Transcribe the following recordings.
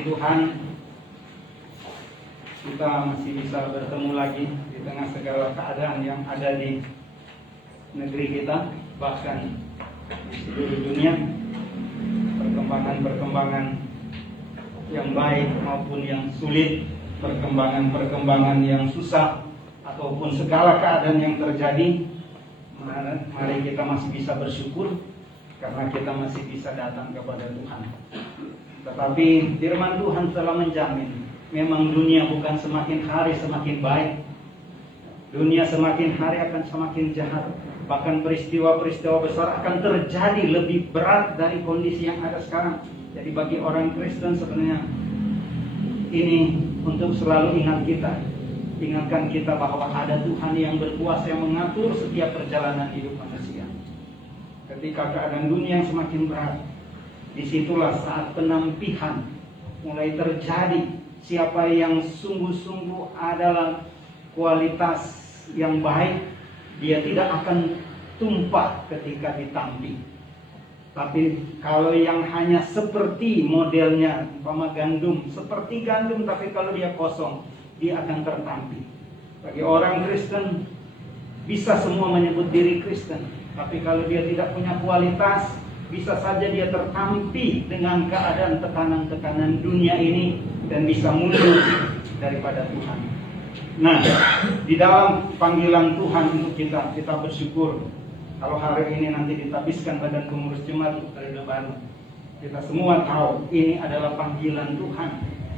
Puji Tuhan, kita masih bisa bertemu lagi di tengah segala keadaan yang ada di negeri kita, bahkan di seluruh dunia. Perkembangan-perkembangan yang baik maupun yang sulit, perkembangan-perkembangan yang susah, ataupun segala keadaan yang terjadi, mari kita masih bisa bersyukur karena kita masih bisa datang kepada Tuhan. Tetapi firman Tuhan telah menjamin, memang dunia bukan semakin hari semakin baik. Dunia semakin hari akan semakin jahat. Bahkan peristiwa-peristiwa besar akan terjadi lebih berat dari kondisi yang ada sekarang. Jadi bagi orang Kristen sebenarnya ini untuk selalu ingatkan kita bahwa ada Tuhan yang berkuasa yang mengatur setiap perjalanan hidup manusia. Ketika keadaan dunia yang semakin berat, disitulah saat penampihan mulai terjadi. Siapa yang sungguh-sungguh adalah kualitas yang baik, dia tidak akan tumpah ketika ditampih. Tapi kalau yang hanya seperti modelnya umpama gandum, seperti gandum tapi kalau dia kosong, dia akan tertampih. Bagi orang Kristen bisa semua menyebut diri Kristen, tapi kalau dia tidak punya kualitas, bisa saja dia tertampih dengan keadaan tekanan-tekanan dunia ini dan bisa mundur daripada Tuhan. Nah, di dalam panggilan Tuhan untuk kita bersyukur kalau hari ini nanti ditabiskan badan pengurus jemaat periode baru. Kita semua tahu ini adalah panggilan Tuhan,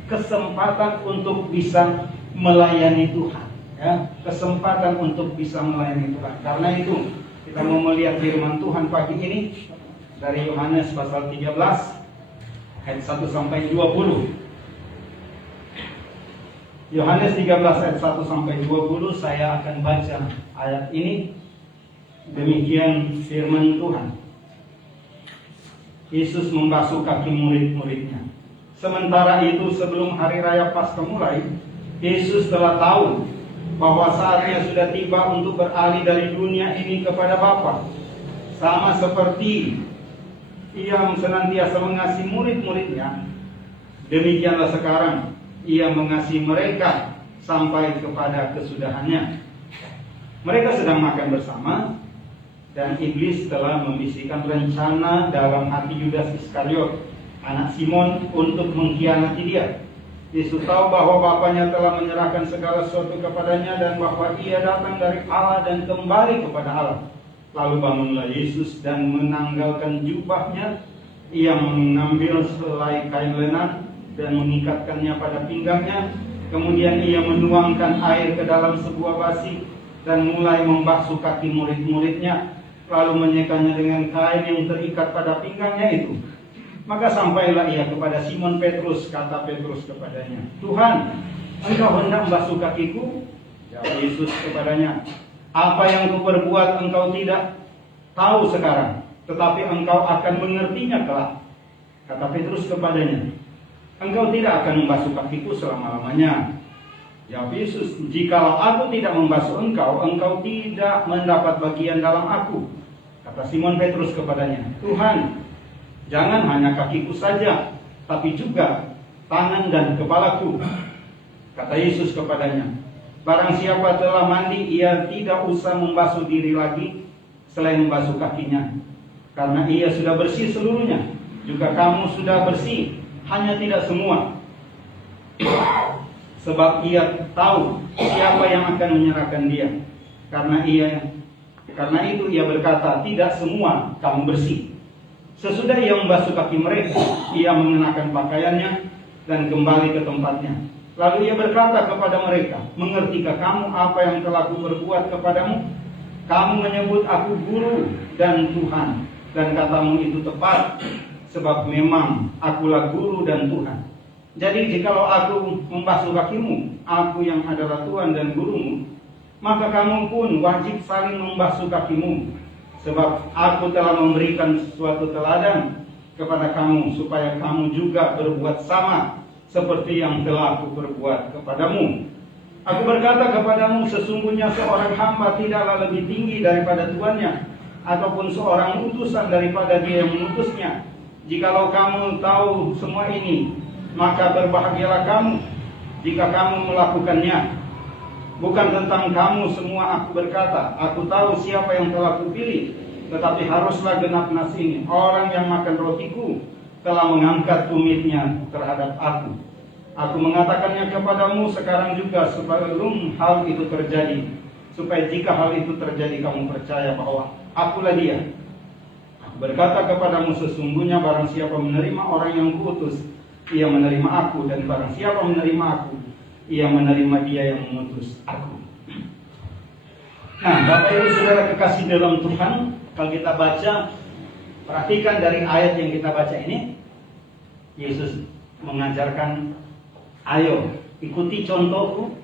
kesempatan untuk bisa melayani Tuhan, ya, kesempatan untuk bisa melayani Tuhan. Karena itu kita mau melihat firman Tuhan pagi ini dari Yohanes pasal 13 ayat 1 sampai 20. Yohanes 13 ayat 1 sampai 20, saya akan baca ayat ini. Demikian firman Tuhan. Yesus membasuh kaki murid-muridnya. Sementara itu sebelum hari raya Paskah mulai, Yesus telah tahu bahwa saatnya sudah tiba untuk beralih dari dunia ini kepada Bapa. Sama seperti Ia senantiasa mengasihi murid-muridnya, demikianlah sekarang Ia mengasihi mereka sampai kepada kesudahannya. Mereka sedang makan bersama, dan iblis telah membisikkan rencana dalam hati Yudas Iskariot, anak Simon, untuk mengkhianati dia. Yesus tahu bahwa Bapanya telah menyerahkan segala sesuatu kepadanya dan bahwa Ia datang dari Allah dan kembali kepada Allah. Lalu bangunlah Yesus dan menanggalkan jubahnya. Ia mengambil selai kain lenan dan mengikatkannya pada pinggangnya. Kemudian Ia menuangkan air ke dalam sebuah basi dan mulai membasuh kaki murid-muridnya, lalu menyekanya dengan kain yang terikat pada pinggangnya itu. Maka sampailah Ia kepada Simon Petrus. Kata Petrus kepadanya, "Tuhan, Engkau hendak membasuh kakiku?" Jawab Yesus kepadanya, "Apa yang kuperbuat engkau tidak tahu sekarang, tetapi engkau akan mengertinya kelak." Kata Petrus kepadanya, "Engkau tidak akan membasuh kakiku selama-lamanya." Jawab Yesus, "Jikalau aku tidak membasuh engkau, engkau tidak mendapat bagian dalam aku." Kata Simon Petrus kepadanya, "Tuhan, jangan hanya kakiku saja, tapi juga tangan dan kepalaku." Kata Yesus kepadanya, "Barang siapa telah mandi, ia tidak usah membasuh diri lagi selain membasuh kakinya, karena ia sudah bersih seluruhnya. Juga kamu sudah bersih, hanya tidak semua. Sebab ia tahu siapa yang akan menyerahkan dia. Karena itu ia berkata, tidak semua kamu bersih." Sesudah ia membasuh kaki mereka, ia mengenakan pakaiannya dan kembali ke tempatnya. Lalu ia berkata kepada mereka, "Mengertikah kamu apa yang telah kuperbuat kepadamu? Kamu menyebut aku guru dan Tuhan, dan katamu itu tepat, sebab memang akulah guru dan Tuhan. Jadi jikalau aku membasuh kakimu, aku yang adalah Tuhan dan gurumu, maka kamu pun wajib saling membasuh kakimu. Sebab aku telah memberikan suatu teladan kepada kamu, supaya kamu juga berbuat sama seperti yang telah aku perbuat kepadamu. Aku berkata kepadamu, sesungguhnya seorang hamba tidaklah lebih tinggi daripada tuannya, ataupun seorang utusan daripada dia yang mengutusnya. Jikalau kamu tahu semua ini, maka berbahagialah kamu jika kamu melakukannya. Bukan tentang kamu semua aku berkata, aku tahu siapa yang telah kupilih, tetapi haruslah genap nas ini. Orang yang makan rotiku telah mengangkat tumitnya terhadap aku. Aku mengatakannya kepadamu sekarang juga sebelum hal itu terjadi, supaya jika hal itu terjadi kamu percaya bahwa akulah dia. Aku berkata kepadamu, sesungguhnya barang siapa menerima orang yang kuutus, ia menerima aku, dan barang siapa menerima aku, ia menerima dia yang mengutus aku. Nah, Bapak Ibu Saudara kekasih dalam Tuhan, kalau kita baca, perhatikan dari ayat yang kita baca ini, Yesus mengajarkan, ayo ikuti contohku,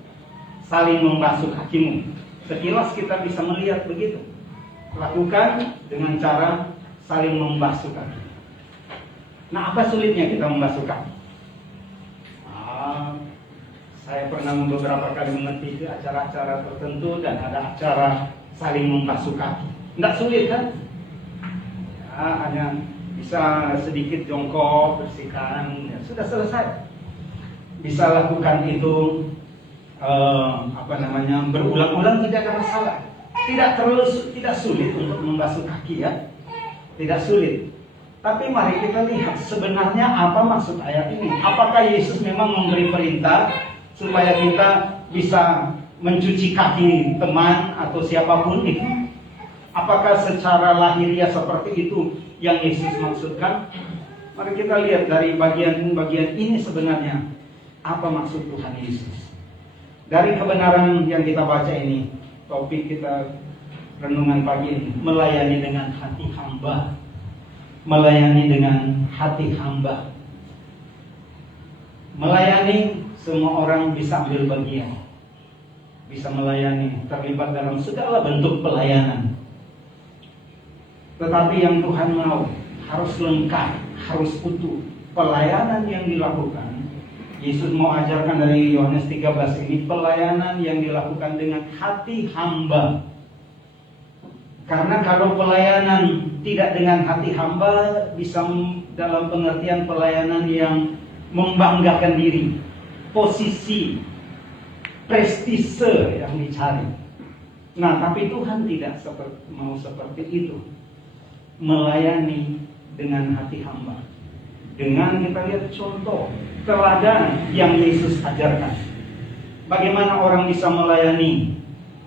saling membasuh kakimu. Sekilas kita bisa melihat begitu. Lakukan dengan cara saling membasuh kaki. Nah, apa sulitnya kita membasuh kaki? Saya pernah beberapa kali mengikuti acara-acara tertentu dan ada acara saling membasuh kaki. Tidak sulit kan? Ya, hanya bisa sedikit jongkok, bersihkan, ya, sudah selesai. Bisa lakukan itu berulang-ulang, tidak ada masalah. Tidak sulit untuk membasuh kaki, ya. Tidak sulit. Tapi mari kita lihat sebenarnya apa maksud ayat ini. Apakah Yesus memang memberi perintah supaya kita bisa mencuci kaki teman atau siapapun itu? Apakah secara lahiriah seperti itu yang Yesus maksudkan? Mari kita lihat dari bagian-bagian ini sebenarnya apa maksud Tuhan Yesus. Dari kebenaran yang kita baca ini, topik kita renungan pagi ini, melayani dengan hati hamba. Melayani dengan hati hamba. Melayani, semua orang bisa ambil bagian, bisa melayani, terlibat dalam segala bentuk pelayanan. Tetapi yang Tuhan mau harus lengkap, harus utuh. Pelayanan yang dilakukan, Yesus mau ajarkan dari Yohanes 13 ini, pelayanan yang dilakukan dengan hati hamba. Karena kalau pelayanan tidak dengan hati hamba, bisa dalam pengertian pelayanan yang membanggakan diri, posisi, prestise yang dicari. Nah, tapi Tuhan tidak mau seperti itu. Melayani dengan hati hamba. Dengan kita lihat contoh, teladan yang Yesus ajarkan. Bagaimana orang bisa melayani,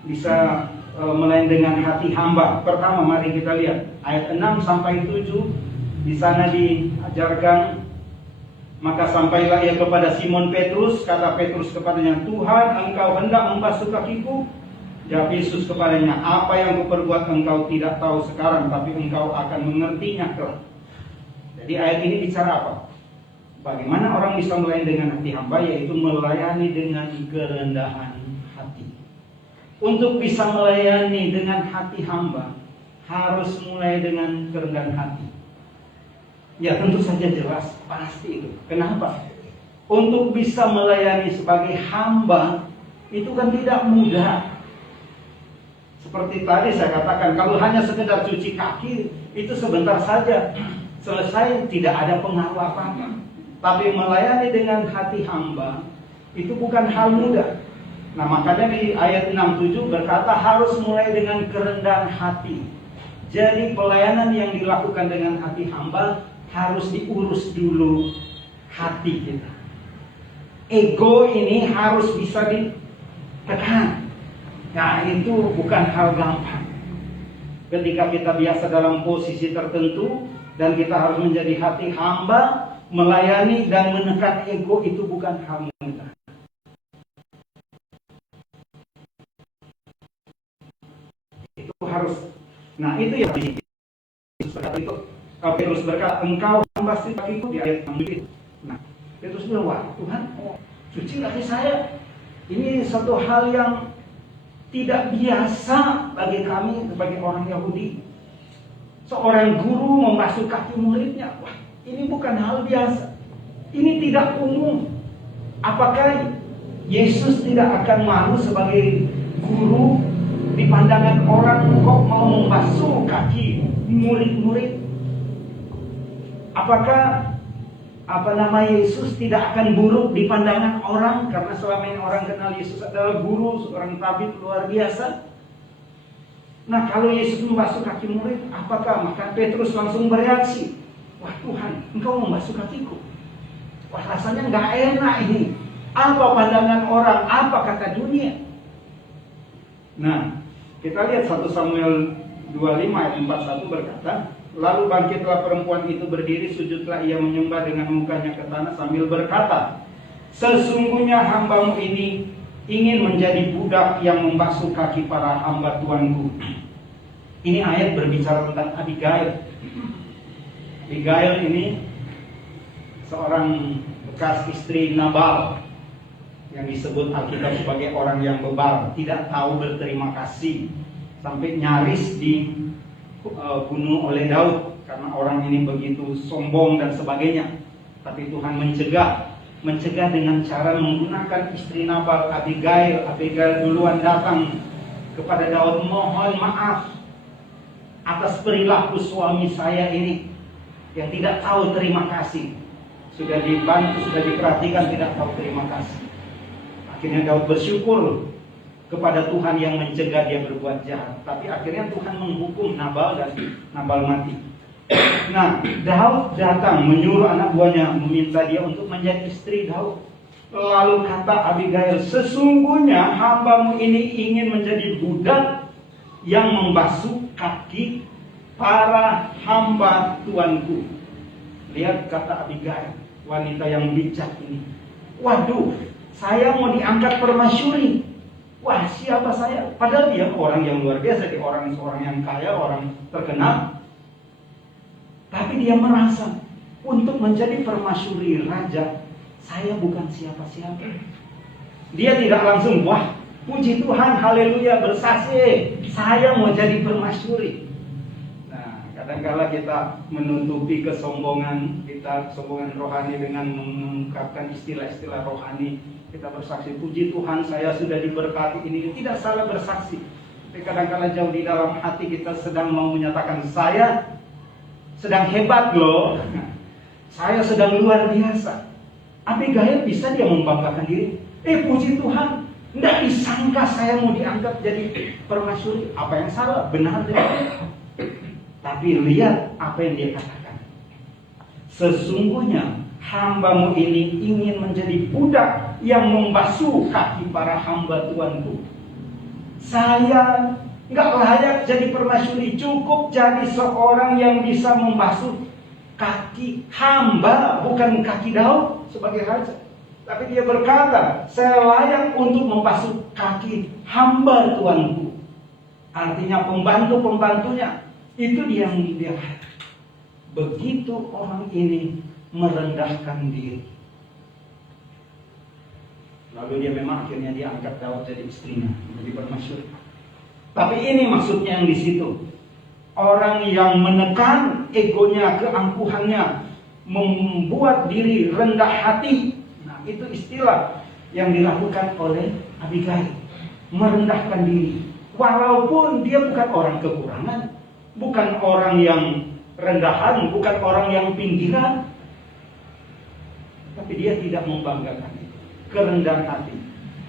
bisa melayani dengan hati hamba. Pertama, mari kita lihat ayat 6 sampai 7. Di sana diajarkan, maka sampailah ia kepada Simon Petrus. Kata Petrus kepadanya, Tuhan, engkau hendak membasuh kakiku? Jawab Yesus kepadanya, apa yang kuperbuat engkau tidak tahu sekarang, tapi engkau akan mengertinya kelak. Jadi ayat ini bicara apa? Bagaimana orang bisa melayani dengan hati hamba, yaitu melayani dengan kerendahan hati. Untuk bisa melayani dengan hati hamba, harus mulai dengan kerendahan hati. Ya, tentu saja jelas, pasti itu. Kenapa? Untuk bisa melayani sebagai hamba, itu kan tidak mudah. Seperti tadi saya katakan, kalau hanya sekedar cuci kaki, itu sebentar saja selesai, tidak ada pengaruh apa-apa. Tapi melayani dengan hati hamba, itu bukan hal mudah. Nah, makanya di ayat 6-7 berkata harus mulai dengan kerendahan hati. Jadi pelayanan yang dilakukan dengan hati hamba harus diurus dulu hati kita. Ego ini harus bisa ditekan. Nah, itu bukan hal gampang. Ketika kita biasa dalam posisi tertentu dan kita harus menjadi hati hamba, melayani dan menekan ego itu bukan hal mudah. Itu harus. Nah, itu yang Petrus berkata, engkau membasuh kakiku di ayat 6. Nah, Petrus bilang, wah Tuhan, cuci kaki saya. Ini satu hal yang tidak biasa bagi kami, sebagai orang Yahudi. Seorang guru membasuh kaki muridnya, wah ini bukan hal biasa. Ini tidak umum. Apakah Yesus tidak akan malu sebagai guru di pandangan orang kok mau membasuh kaki murid-murid? Apakah Yesus tidak akan buruk di pandangan orang, karena selama ini orang kenal Yesus adalah guru, seorang tabib luar biasa. Nah, kalau Yesus membasuh kaki murid, apakah? Maka Petrus langsung bereaksi, wah Tuhan, Engkau membasuh kakiku. Wah, rasanya nggak enak ini. Apa pandangan orang? Apa kata dunia? Nah, kita lihat 1 Samuel 25 ayat 41 berkata, lalu bangkitlah perempuan itu berdiri, sujudlah ia menyembah dengan mukanya ke tanah sambil berkata, sesungguhnya hambamu ini ingin menjadi budak yang membasuh kaki para hamba Tuanku. Ini ayat berbicara tentang Abigail. Abigail ini seorang bekas istri Nabal, yang disebut Alkitab sebagai orang yang bebal, tidak tahu berterima kasih, sampai nyaris dibunuh oleh Daud karena orang ini begitu sombong dan sebagainya. Tapi Tuhan mencegah dengan cara menggunakan istri Nabal, Abigail. Abigail duluan datang kepada Daud, mohon maaf atas perilaku suami saya ini yang tidak tahu terima kasih. Sudah dibantu, sudah diperhatikan, tidak tahu terima kasih. Akhirnya Daud bersyukur kepada Tuhan yang mencegah dia berbuat jahat. Tapi akhirnya Tuhan menghukum Nabal dan Nabal mati. Nah, Daud datang menyuruh anak buahnya, meminta dia untuk menjadi istri Daud. Lalu kata Abigail, sesungguhnya hambamu ini ingin menjadi budak yang membasuh kaki para hamba Tuanku. Lihat kata Abigail, wanita yang bijak ini. Waduh, saya mau diangkat permasyuri. Wah, siapa saya? Padahal dia orang yang luar biasa, dia seorang yang kaya, orang terkenal. Tapi dia merasa untuk menjadi permasyuri raja, saya bukan siapa-siapa. Dia tidak langsung, wah, puji Tuhan, haleluya, bersaksi, saya mau jadi permasyuri. Nah, kadang-kala kita menutupi kesombongan kita, kesombongan rohani dengan mengungkapkan istilah-istilah rohani. Kita bersaksi, puji Tuhan, saya sudah diberkati ini. Tidak salah bersaksi, tapi kadang-kala jauh di dalam hati kita sedang mau menyatakan, saya sedang hebat loh, saya sedang luar biasa. Abigail bisa dia membanggakan diri. Puji Tuhan, tidak disangka saya mau dianggap jadi permasyuri. Apa yang salah? Benar dia. Tapi lihat apa yang dia katakan. Sesungguhnya hambamu ini ingin menjadi budak yang membasuh kaki para hamba Tuanku. Saya nggak layak jadi permasyuri, cukup jadi seorang yang bisa membasuh kaki hamba, bukan kaki Daud sebagai raja. Tapi dia berkata, saya layak untuk membasuh kaki hamba Tuanku. Artinya pembantu-pembantunya. Itu dia yang dia. Begitu orang ini merendahkan diri, lalu dia memang akhirnya diangkat Daud jadi istrinya, menjadi permasyuri. Tapi ini maksudnya yang di situ. Orang yang menekan egonya, keangkuhannya, membuat diri rendah hati. Nah, itu istilah yang dilakukan oleh Abigail. Merendahkan diri. Walaupun dia bukan orang kekurangan, bukan orang yang rendahan, bukan orang yang pinggiran. Tapi dia tidak membanggakan itu. Kerendahan hati.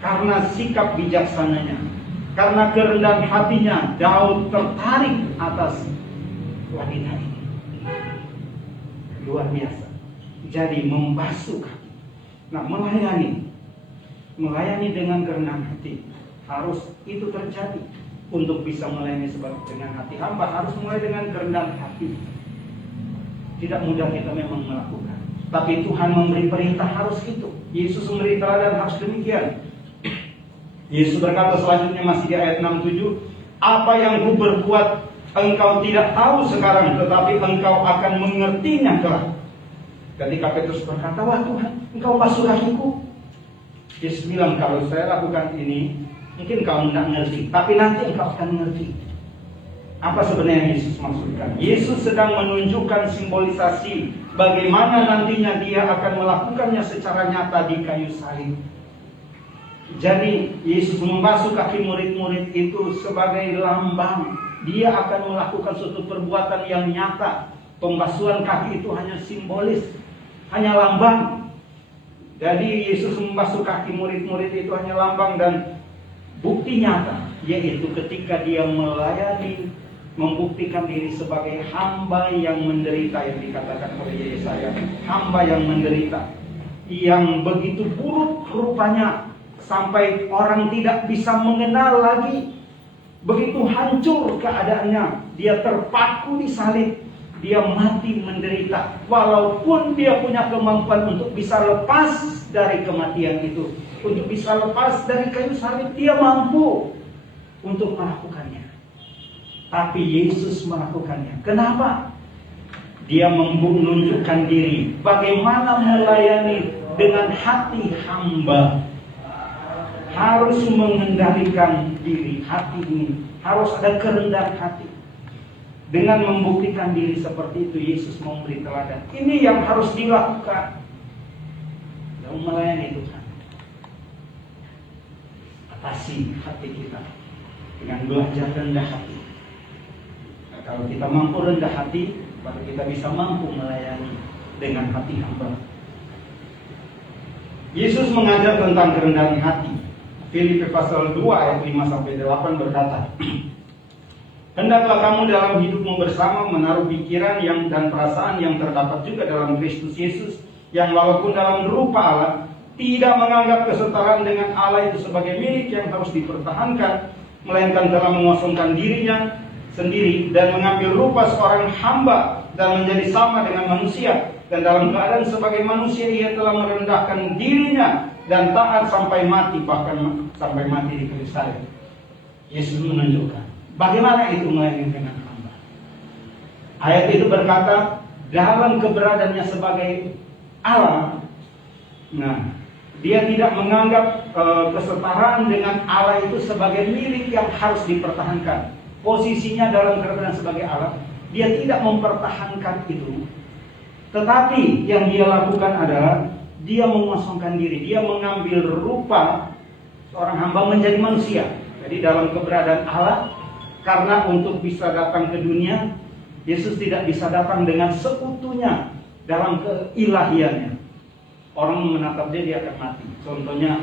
Karena sikap bijaksananya, karena kerendahan hatinya, Daud tertarik atas wanita ini. Luar biasa. Jadi membasuh kaki. Nah, melayani dengan kerendahan hati. Harus itu terjadi. Untuk bisa melayani dengan hati hamba, harus mulai dengan kerendahan hati. Tidak mudah kita memang melakukan. Tapi Tuhan memberi perintah harus itu. Yesus memberi teladan harus demikian. Yesus berkata selanjutnya masih di ayat 67, apa yang ku berbuat engkau tidak tahu sekarang, tetapi engkau akan mengertinya kelak. Ketika Petrus berkata, wah Tuhan, engkau basuh kakiku. Yesus bilang, kalau saya lakukan ini, mungkin kau tidak ngerti, tapi nanti engkau akan ngerti. Apa sebenarnya Yesus maksudkan? Yesus sedang menunjukkan simbolisasi bagaimana nantinya dia akan melakukannya secara nyata di kayu salib. Jadi Yesus membasuh kaki murid-murid itu sebagai lambang dia akan melakukan suatu perbuatan yang nyata. Pembasuhan kaki itu hanya simbolis, hanya lambang. Jadi Yesus membasuh kaki murid-murid itu hanya lambang dan bukti nyata, yaitu ketika dia melayani, membuktikan diri sebagai hamba yang menderita, yang dikatakan oleh Yesaya, hamba yang menderita, yang begitu buruk rupanya sampai orang tidak bisa mengenal lagi. Begitu hancur keadaannya, dia terpaku di salib, dia mati menderita. Walaupun dia punya kemampuan untuk bisa lepas dari kematian itu, untuk bisa lepas dari kayu salib, dia mampu untuk melakukannya. Tapi Yesus melakukannya. Kenapa? Dia menunjukkan diri bagaimana melayani dengan hati hamba. Harus mengendalikan diri, hati ini harus ada kerendahan hati. Dengan membuktikan diri seperti itu, Yesus memberi teladan. Ini yang harus dilakukan dalam melayani Tuhan. Atasi hati kita dengan belajar rendah hati. Nah, kalau kita mampu rendah hati, baru kita bisa mampu melayani dengan hati hamba. Yesus mengajar tentang kerendahan hati. Filipi pasal 2 ayat 5-8 berkata, hendaklah kamu dalam hidupmu bersama menaruh pikiran dan perasaan yang terdapat juga dalam Kristus Yesus, yang walaupun dalam rupa Allah, tidak menganggap kesetaraan dengan Allah itu sebagai milik yang harus dipertahankan, melainkan telah mengosongkan dirinya sendiri dan mengambil rupa seorang hamba dan menjadi sama dengan manusia. Dan dalam keadaan sebagai manusia ia telah merendahkan dirinya dan taat sampai mati, bahkan sampai mati di kayu salib. Yesus menunjukkan bagaimana itu melayani dengan hamba. Ayat itu berkata dalam keberadaannya sebagai Allah. Nah, dia tidak menganggap kesetaraan dengan Allah itu sebagai milik yang harus dipertahankan. Posisinya dalam keberadaan sebagai Allah, dia tidak mempertahankan itu. Tetapi yang dia lakukan adalah dia mengosongkan diri, dia mengambil rupa seorang hamba menjadi manusia. Jadi dalam keberadaan Allah, karena untuk bisa datang ke dunia, Yesus tidak bisa datang dengan seutuhnya dalam keilahiannya. Orang menatap dia akan mati. Contohnya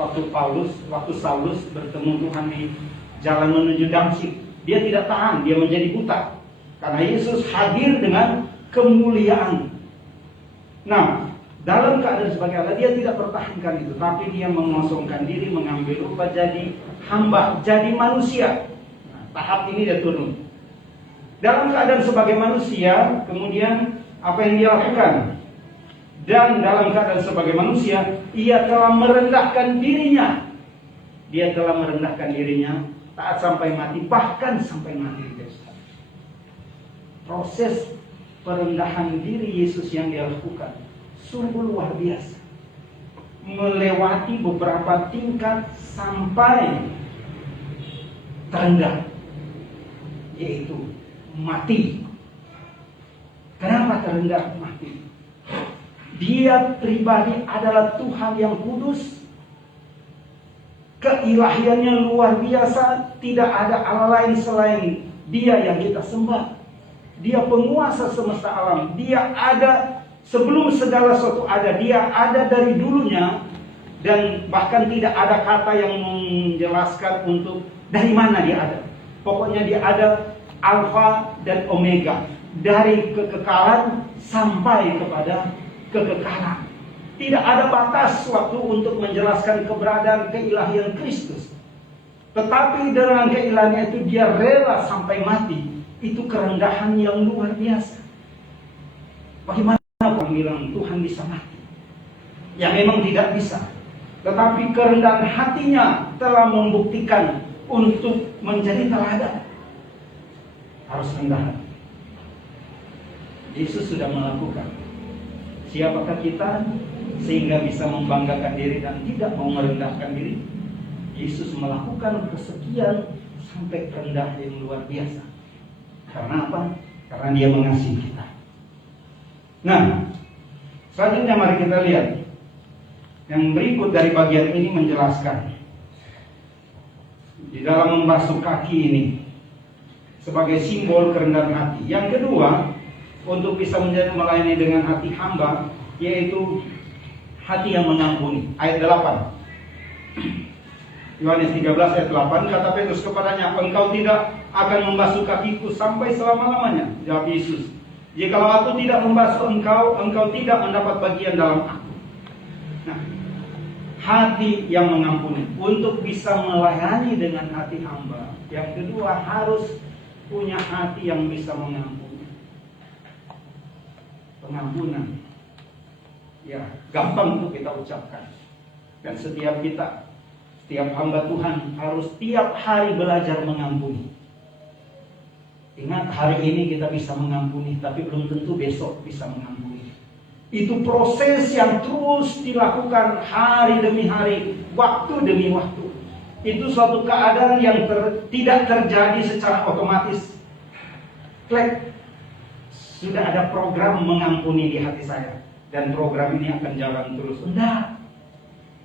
waktu Saulus bertemu Tuhan di jalan menuju Damsyik, dia tidak tahan, dia menjadi buta. Karena Yesus hadir dengan kemuliaan. Nah, dalam keadaan sebagai Allah, dia tidak pertahankan itu, tapi dia mengosongkan diri, mengambil rupa jadi hamba, jadi manusia. Nah, tahap ini dia turun. Dalam keadaan sebagai manusia, kemudian apa yang dia lakukan? Dan dalam keadaan sebagai manusia, ia telah merendahkan dirinya. Dia telah merendahkan dirinya, taat sampai mati, bahkan sampai mati di kayu salib. Proses perendahan diri Yesus yang dia lakukan sungguh luar biasa, melewati beberapa tingkat sampai terendah, yaitu mati. Kenapa terendah? Mati. Dia pribadi adalah Tuhan yang kudus, keilahiannya luar biasa, tidak ada Allah lain selain Dia yang kita sembah. Dia penguasa semesta alam. Dia ada sebelum segala sesuatu ada. Dia ada dari dulunya. Dan bahkan tidak ada kata yang menjelaskan untuk dari mana dia ada. Pokoknya dia ada Alfa dan Omega. Dari kekekalan sampai kepada kekekalan. Tidak ada batas waktu untuk menjelaskan keberadaan keilahian Kristus. Tetapi dengan keilahiannya itu dia rela sampai mati. Itu kerendahan yang luar biasa. Bagaimana orang bilang Tuhan bisa mati? Ya memang tidak bisa. Tetapi kerendahan hatinya telah membuktikan untuk menjadi teladan. Harus rendah hati. Yesus sudah melakukan. Siapakah kita sehingga bisa membanggakan diri dan tidak mau merendahkan diri? Yesus melakukan kesekian sampai rendah yang luar biasa. Karena apa? Karena dia mengasihi kita. Nah, selanjutnya mari kita lihat. Yang berikut dari bagian ini menjelaskan. Di dalam membasuh kaki ini sebagai simbol kerendahan hati. Yang kedua, untuk bisa menjadi melayani dengan hati hamba, yaitu hati yang mengampuni. Ayat 8. Yohanes 13 ayat 8, kata Petrus kepadanya, engkau tidak akan membasuh kakiku sampai selama-lamanya. Jawab Yesus, jikalau aku tidak membasuh engkau, engkau tidak mendapat bagian dalam aku. Nah, hati yang mengampuni. Untuk bisa melayani dengan hati hamba, yang kedua harus punya hati yang bisa mengampuni. Pengampunan, ya gampang untuk kita ucapkan. Dan setiap hamba Tuhan harus tiap hari belajar mengampuni. Ingat, hari ini kita bisa mengampuni, tapi belum tentu besok bisa mengampuni. Itu proses yang terus dilakukan hari demi hari, waktu demi waktu. Itu suatu keadaan yang tidak terjadi secara otomatis. Klik, sudah ada program mengampuni di hati saya, dan program ini akan jalan terus. Enggak,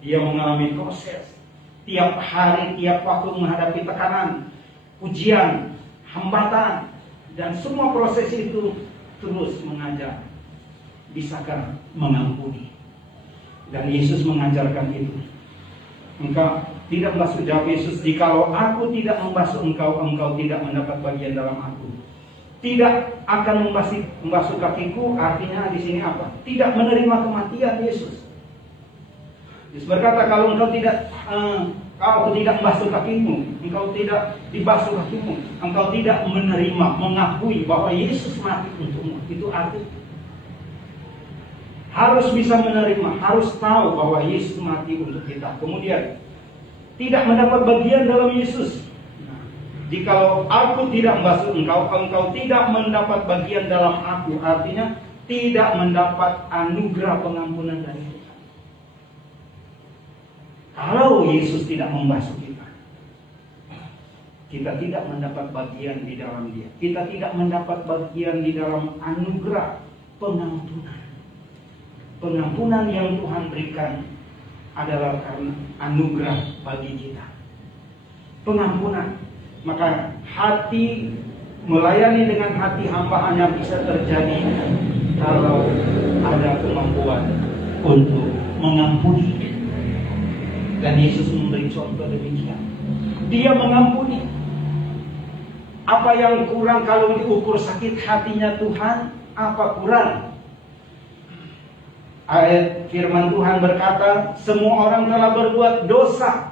dia mengalami proses. Tiap hari, tiap waktu menghadapi tekanan, ujian, hambatan, dan semua proses itu terus mengajar. Bisakah mengampuni? Dan Yesus mengajarkan itu. Engkau tidak membasuh, jawab Yesus, jikalau aku tidak membasuh engkau, engkau tidak mendapat bagian dalam aku. Tidak akan membasuh kakiku, artinya di sini apa? Tidak menerima kematian Yesus. Yesus berkata, kalau engkau tidak aku tidak membasuh kakimu, engkau tidak dibasuh kakimu, engkau tidak menerima, mengakui bahwa Yesus mati untukmu. Itu arti. Harus bisa menerima, harus tahu bahwa Yesus mati untuk kita. Kemudian tidak mendapat bagian dalam Yesus. Jikalau aku tidak membasuh engkau, engkau tidak mendapat bagian dalam aku. Artinya tidak mendapat anugerah pengampunan dari Tuhan. Kalau Yesus tidak membasuh kita, kita tidak mendapat bagian di dalam Dia. Kita tidak mendapat bagian di dalam anugerah pengampunan. Pengampunan yang Tuhan berikan adalah karena anugerah bagi kita. Pengampunan. Maka hati melayani dengan hati hamba hanya bisa terjadi kalau ada kemampuan untuk mengampuni. Dan Yesus memberi contoh demikian. Dia mengampuni. Apa yang kurang kalau diukur sakit hatinya Tuhan? Apa kurang? Ayat firman Tuhan berkata, semua orang telah berbuat dosa.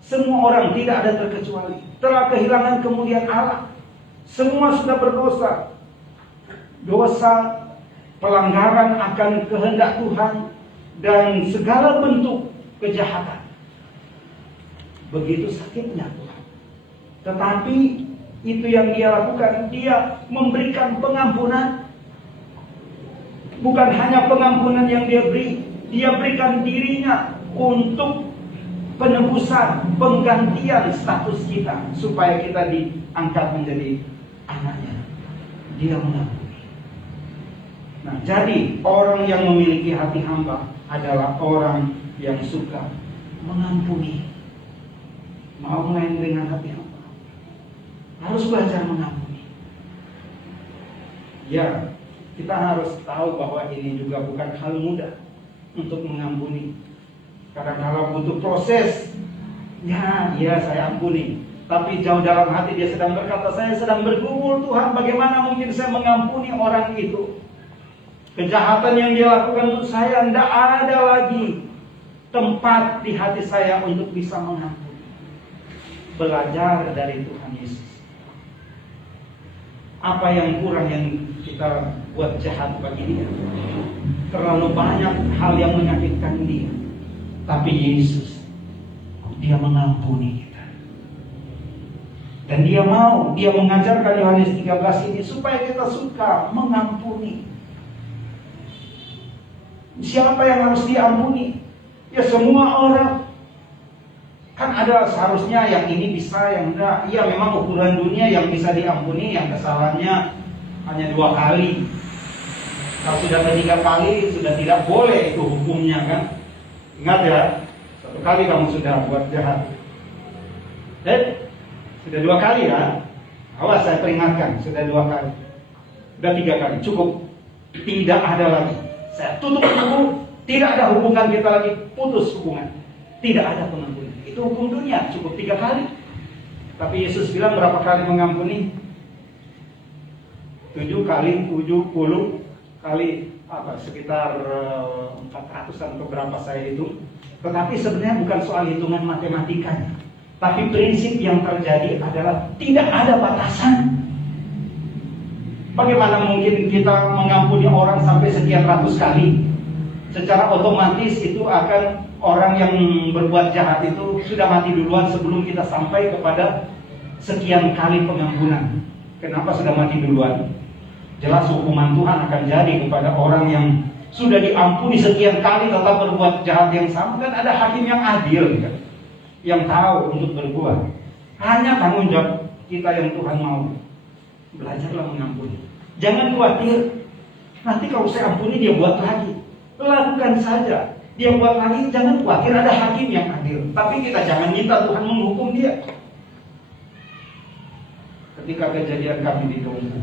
Semua orang, tidak ada terkecuali, telah kehilangan kemuliaan Allah. Semua sudah berdosa. Dosa, pelanggaran akan kehendak Tuhan, dan segala bentuk kejahatan. Begitu sakitnya Tuhan. Tetapi itu yang Dia lakukan. Dia memberikan pengampunan. Bukan hanya pengampunan yang Dia beri, Dia berikan dirinya untuk penebusan, penggantian status kita, supaya kita diangkat menjadi anaknya. Dia mengampuni. Nah, jadi orang yang memiliki hati hamba adalah orang yang suka mengampuni. Mau main dengan hati hamba, harus belajar mengampuni. Ya, kita harus tahu bahwa ini juga bukan hal mudah untuk mengampuni. Kadang-kadang butuh proses. Ya saya ampuni. Tapi jauh dalam hati dia sedang berkata, saya sedang bergumul Tuhan, bagaimana mungkin saya mengampuni orang itu? Kejahatan yang dia lakukan untuk saya, tidak ada lagi tempat di hati saya untuk bisa mengampuni. Belajar dari Tuhan Yesus. Apa yang kurang yang kita buat jahat bagi dia? Terlalu banyak hal yang menyakitkan dia. Tapi Yesus, Dia mengampuni kita. Dan Dia mengajarkan Yohanes 13 ini supaya kita suka mengampuni. Siapa yang harus diampuni? Ya semua orang. Kan ada seharusnya yang ini bisa, yang enggak. Ya memang ukuran dunia yang bisa diampuni, yang kesalahannya hanya 2 kali. Kalau sudah 3 kali, sudah tidak boleh itu hukumnya kan. Ingat ya, 1 kali kamu sudah buat jahat. Sudah 2 kali ya. Awas, saya peringatkan, sudah 2 kali. Sudah 3 kali, cukup. Tidak ada lagi. Saya tutup buku, tidak ada hubungan kita lagi, putus hubungan. Tidak ada pengampunan. Itu hukum dunia, cukup 3 kali. Tapi Yesus bilang berapa kali mengampuni? 7 kali 70 kali sekitar 400-an atau berapa saya hitung. Tetapi sebenarnya bukan soal hitungan matematikanya, tapi prinsip yang terjadi adalah tidak ada batasan. Bagaimana mungkin kita mengampuni orang sampai sekian ratus kali? Secara otomatis itu akan orang yang berbuat jahat itu sudah mati duluan sebelum kita sampai kepada sekian kali pengampunan. Kenapa sudah mati duluan? Jelas hukuman Tuhan akan jadi kepada orang yang sudah diampuni sekian kali tetap berbuat jahat yang sama. Kan ada hakim yang adil kan? Yang tahu untuk berbuat. Hanya tanggung jawab kita yang Tuhan mau. Belajarlah mengampuni. Jangan khawatir, nanti kalau saya ampuni dia buat lagi. Lakukan saja. Dia buat lagi, jangan khawatir, ada hakim yang adil. Tapi kita jangan minta Tuhan menghukum dia. Ketika kejadian kami di Tunggu,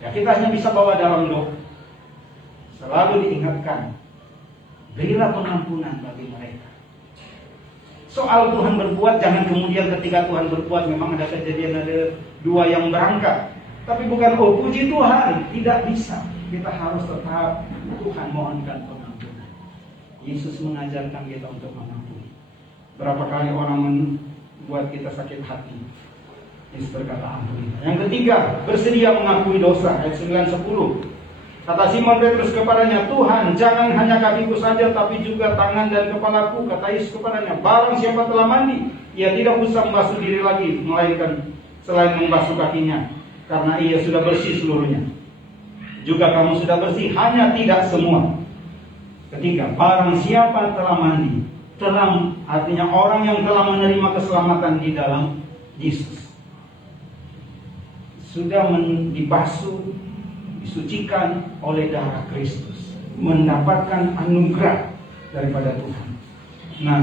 ya kita hanya bisa bawa dalam doa. Selalu diingatkan, berilah pengampunan bagi mereka. Soal Tuhan berbuat, jangan kemudian ketika Tuhan berbuat memang ada kejadian, ada 2 yang berangkat. Tapi bukan, oh puji Tuhan, tidak bisa. Kita harus tetap Tuhan mohonkan pengampunan. Yesus mengajarkan kita untuk mengampuni. Berapa kali orang membuat kita sakit hati, Yesus berkata ampuni. Yang ketiga, bersedia mengakui dosa. Ayat 9-10. Kata Simon Petrus kepadanya, Tuhan, jangan hanya kakiku saja, tapi juga tangan dan kepalaku. Kata Yesus kepadanya, barang siapa telah mandi, ia tidak usah membasuh diri lagi, melainkan selain membasuh kakinya, karena ia sudah bersih seluruhnya. Juga kamu sudah bersih, hanya tidak semua. Ketiga, barang siapa telah mandi, artinya orang yang telah menerima keselamatan di dalam Yesus, sudah dibasuh, disucikan oleh darah Kristus, mendapatkan anugerah daripada Tuhan. Nah,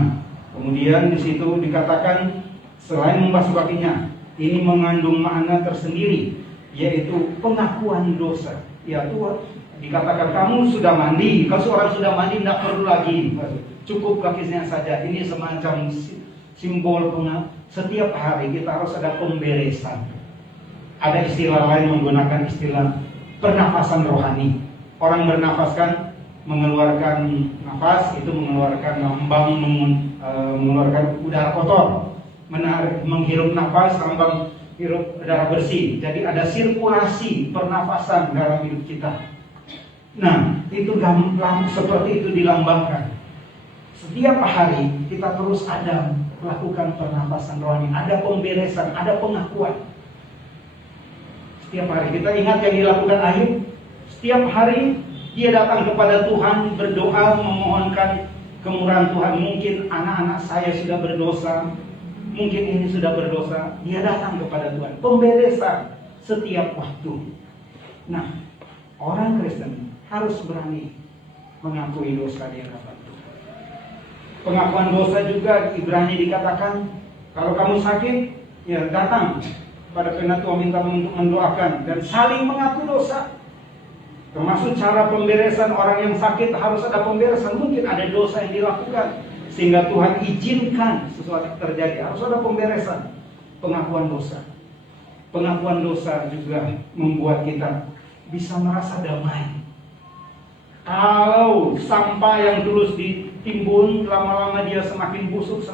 kemudian di situ dikatakan selain membasuh kakinya, ini mengandung makna tersendiri, yaitu pengakuan dosa. Ya Tuhan, dikatakan kamu sudah mandi. Kalau seorang sudah mandi tidak perlu lagi, cukup kakinya saja. Ini semacam simbol setiap hari kita harus ada pemberesan. Ada istilah lain menggunakan istilah pernafasan rohani. Orang bernafaskan, mengeluarkan nafas, itu mengeluarkan lambang, mengeluarkan udara kotor. Menghirup nafas, lambang hirup udara bersih. Jadi ada sirkulasi pernafasan dalam hidup kita. Nah, itu seperti itu dilambangkan. Setiap hari kita terus ada melakukan pernafasan rohani, ada pemberesan, ada pengakuan. Setiap hari kita ingat yang dilakukan Ayub. Setiap hari dia datang kepada Tuhan, berdoa, memohonkan kemurahan Tuhan. Mungkin anak-anak saya sudah berdosa, mungkin ini sudah berdosa. Dia datang kepada Tuhan, pemberesan setiap waktu. Nah, orang Kristen harus berani mengakui dosa di hadapan Tuhan. Pengakuan dosa juga di Ibrani dikatakan, kalau kamu sakit, ya datang pada penatua minta untuk mendoakan dan saling mengaku dosa. Termasuk cara pemberesan orang yang sakit harus ada pemberesan. Mungkin ada dosa yang dilakukan sehingga Tuhan izinkan sesuatu terjadi. Harus ada pemberesan, pengakuan dosa. Pengakuan dosa juga membuat kita bisa merasa damai. Kalau sampah yang terus ditimbun, lama-lama dia semakin busuk,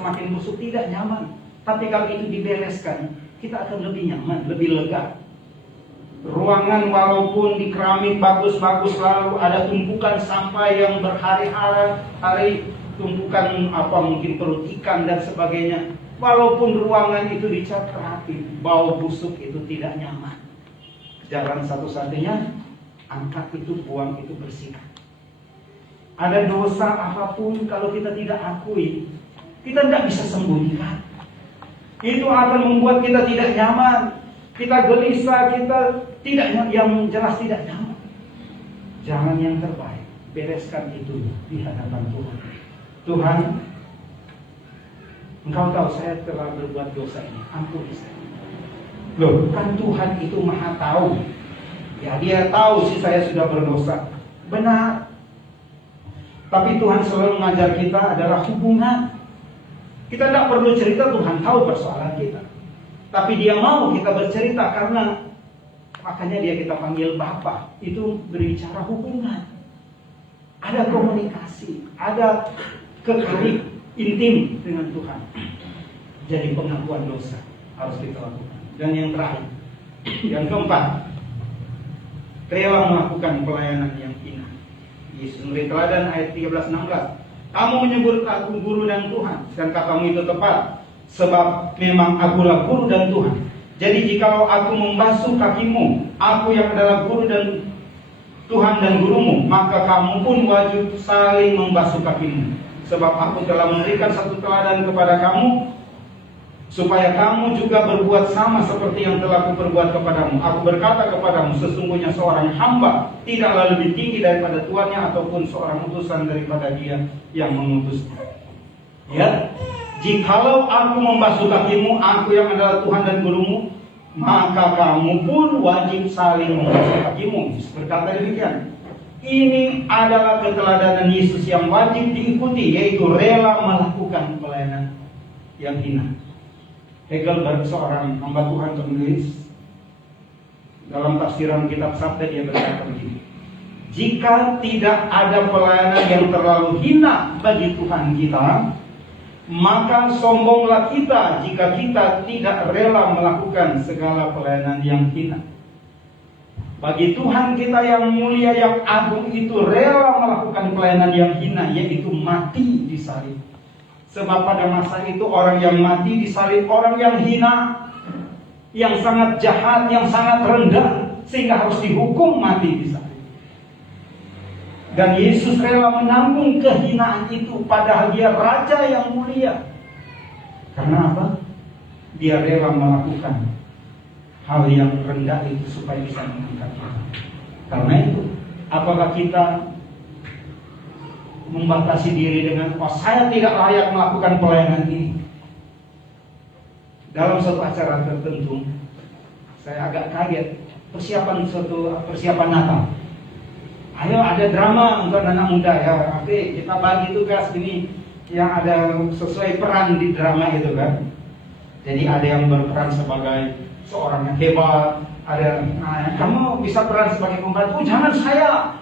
tidak nyaman. Tapi kalau itu dibereskan, kita akan lebih nyaman, lebih lega. Ruangan walaupun di keramik bagus-bagus, lalu ada tumpukan sampah yang berhari-hari, tumpukan mungkin perut ikan dan sebagainya. Walaupun ruangan itu dicat rapi, bau busuk itu tidak nyaman. Jalan satu-satunya, angkat itu, buang itu, bersihkan. Ada dosa apapun kalau kita tidak akui, kita tidak bisa sembunyikan. Itu akan membuat kita tidak nyaman, kita gelisah, kita tidak, yang jelas tidak nyaman. Jangan yang terbaik, bereskan itu di hadapan Tuhan. Tuhan, Engkau tahu saya telah berbuat dosa ini, ampuni saya. Loh, kan Tuhan itu maha tahu. Ya, dia tahu sih saya sudah berdosa. Benar. Tapi Tuhan selalu mengajar kita adalah hubungan. Kita tidak perlu cerita, Tuhan tahu persoalan kita. Tapi Dia mau kita bercerita karena makanya Dia kita panggil Bapa. Itu berbicara hubungan. Ada komunikasi, ada kekali intim dengan Tuhan. Jadi pengakuan dosa harus kita lakukan. Dan yang terakhir, yang keempat, rela melakukan pelayanan yang hina. Yesus memberi teladan ayat 13-16. Kamu menyebut aku guru dan Tuhan, dan katamu itu tepat, sebab memang akulah guru dan Tuhan. Jadi jikalau aku membasuh kakimu, aku yang adalah guru dan Tuhan dan gurumu, maka kamu pun wajib saling membasuh kakimu. Sebab aku telah memberikan satu teladan kepada kamu, supaya kamu juga berbuat sama seperti yang telah kuperbuat kepadamu. Aku berkata kepadamu, sesungguhnya seorang hamba tidaklah lebih tinggi daripada tuannya, ataupun seorang utusan daripada dia yang mengutusnya. Ya, jikalau aku membasuh kakimu, aku yang adalah Tuhan dan gurumu, maka kamu pun wajib saling membasuh kakimu. Yesus berkata demikian. Ini adalah keteladanan Yesus yang wajib diikuti, yaitu rela melakukan pelayanan yang hina. Hegelberg, seorang hamba Tuhan penulis, dalam tafsiran kitab Sabda dia berkata begini: jika tidak ada pelayanan yang terlalu hina bagi Tuhan kita, maka sombonglah kita jika kita tidak rela melakukan segala pelayanan yang hina. Bagi Tuhan kita yang mulia, yang agung itu rela melakukan pelayanan yang hina, yaitu mati di salib. Sebab pada masa itu orang yang mati disalib orang yang hina, yang sangat jahat, yang sangat rendah, sehingga harus dihukum mati disalib. Dan Yesus rela menanggung kehinaan itu, padahal Dia Raja yang mulia. Karena apa? Dia rela melakukan hal yang rendah itu supaya bisa mengangkat kita. Karena itu, apakah kita membatasi diri dengan, oh saya tidak layak melakukan pelayanan ini? Dalam suatu acara tertentu, saya agak kaget, persiapan Natal. Ayo ada drama untuk anak muda ya, oke kita bagi tugas ini yang ada sesuai peran di drama itu kan. Jadi ada yang berperan sebagai seorang yang hebat, ada kamu bisa peran sebagai pembantu, jangan saya.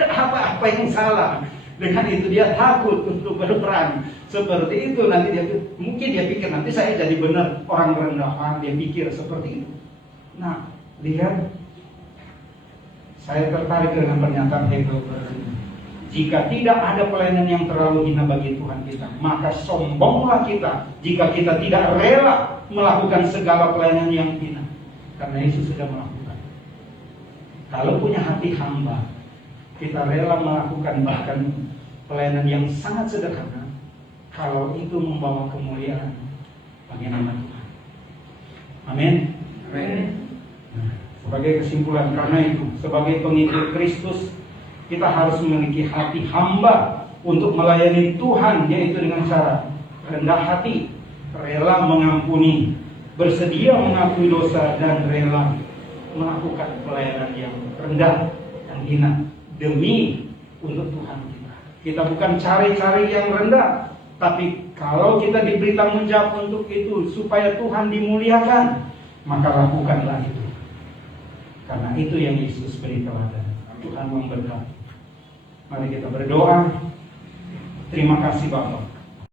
Apa yang salah? Dengan itu dia takut untuk berperan seperti itu. Nanti mungkin dia pikir nanti saya jadi benar orang rendahan. Dia pikir seperti itu. Nah, lihat, saya tertarik dengan pernyataan Hegelberg. Jika tidak ada pelayanan yang terlalu hina bagi Tuhan kita, maka sombonglah kita jika kita tidak rela melakukan segala pelayanan yang hina. Karena Yesus sudah melakukan. Kalau punya hati hamba, kita rela melakukan bahkan pelayanan yang sangat sederhana, kalau itu membawa kemuliaan bagi nama Tuhan. Amin. Nah, sebagai kesimpulan, karena itu sebagai pengikut Kristus, kita harus memiliki hati hamba untuk melayani Tuhan, yaitu dengan cara rendah hati, rela mengampuni, bersedia mengakui dosa, dan rela melakukan pelayanan yang rendah, yang hina, demi untuk Tuhan kita. Kita bukan cari-cari yang rendah, tapi kalau kita diberi tanggung jawab untuk itu supaya Tuhan dimuliakan, maka lakukanlah itu. Karena itu yang Yesus beri teladan. Tuhan memberkati. Mari kita berdoa. Terima kasih Bapa.